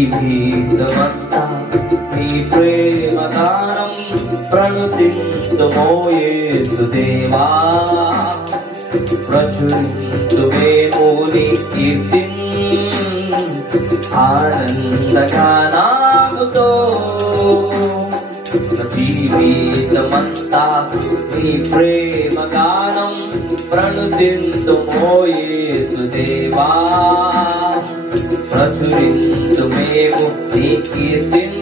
జీవితమంతా నీ ప్రేమ గానం ప్రణుతింతుమో యేసుదేవా ప్రచురింతుమేమో నీ కీర్తిన్ ఆనందగానాముతో జీవితమంతా నీ ప్రేమ గానం ప్రణుతింతుమో యేసుదేవా ప్రచురింతుమేమో నీ కీర్తిన్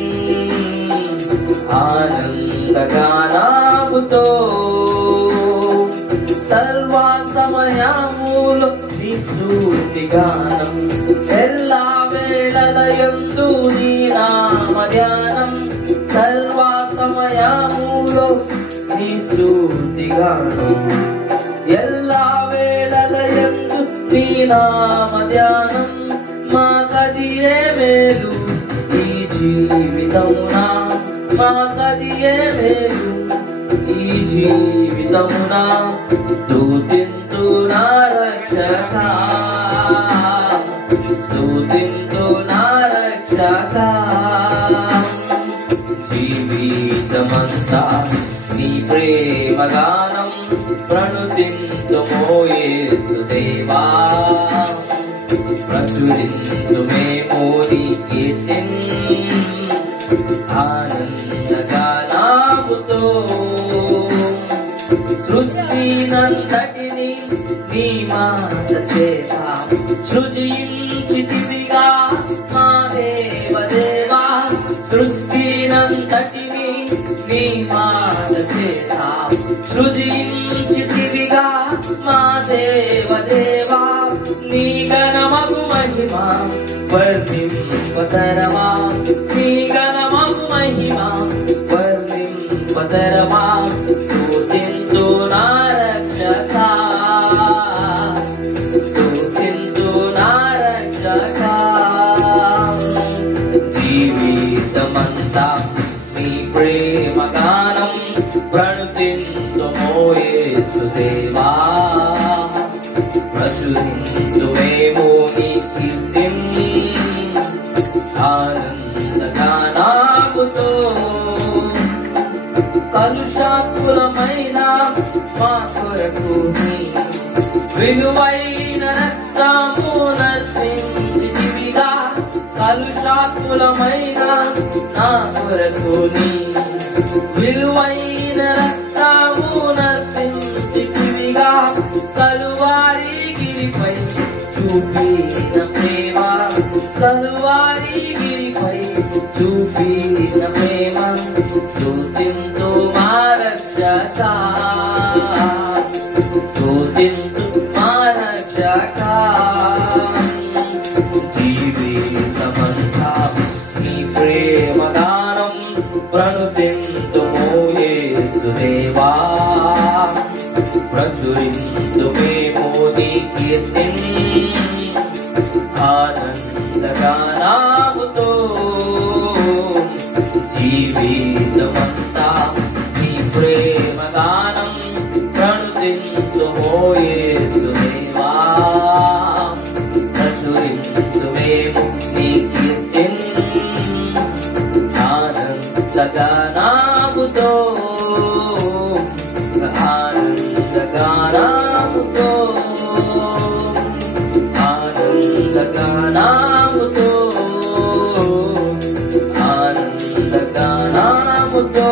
ఆనందగానాముతో సర్వ సమయములో నీ స్తుతి గానం ఎల్లా వేళలయందు నీ నామ ధ్యానం సర్వ సమయములో నీ స్తుతి గానం ఎల్లా వేళలయందు నీ నామ ధ్యానం మాకదియే మేలు ఈ జీవితమున మాకదియే మేలు ఈ జీవితమున స్తుతింతు నా రక్షక స్తుతింతు నా రక్షక జీవితమంతా నీ ప్రేమ గానం ప్రణుతింతుమో యేసుదేవా ప్రచురింతుమేమో నీ కీర్తిన్ ఆనందగానాముతో సృష్టినంతటిని నీ మాట చేత సృజించితివిగా మా దేవదేవా సృష్టినంతటిని నీ మాట చేత సృజించితివిగా మా దేవదేవా నీ ఘనమగు మహిమ వర్ణింపతరమా నీ ఘనమగు మహిమ వర్ణింపతరమా స్తుతింతు నా రక్షక స్తుతింతు నా రక్షక జీవితమంతా నీ ప్రేమ గానం ప్రణుతింతుమో యేసుదేవా ప్రచురింతుమేమో నీ కీర్తిన్ ఆనందగానాముతో కలుషాత్ములమైన మా కొరకు విలువైన రక్తము నర్చించితివిగా కలుషాత్ములమైన నా కొరకు విలువైన రక్తము నర్చించితివిగా కలువారిగిరిపై చూపిన ప్రేమ కలువారిగిరిపై చూపిన ప్రేమ స్తుతింతు మా రక్షక స్తుతింతు మా రక్షక జీవితమంతా నీ ప్రేమ గానం ప్రణుతింతుమో యేసుదేవా ప్రచురింతుమేమో నీ కీర్తిన్ ఆనందగానాముతో జీవితమంతా నీ ప్రేమ గానం ప్రణుతింతుమో యేసుదేవా ప్రచురింతుమేమో నీ కీర్తిన్ ఆనందగానాముతో ఆనందగానాముతో ఆనందగానాముతో ఆనందగానాముతో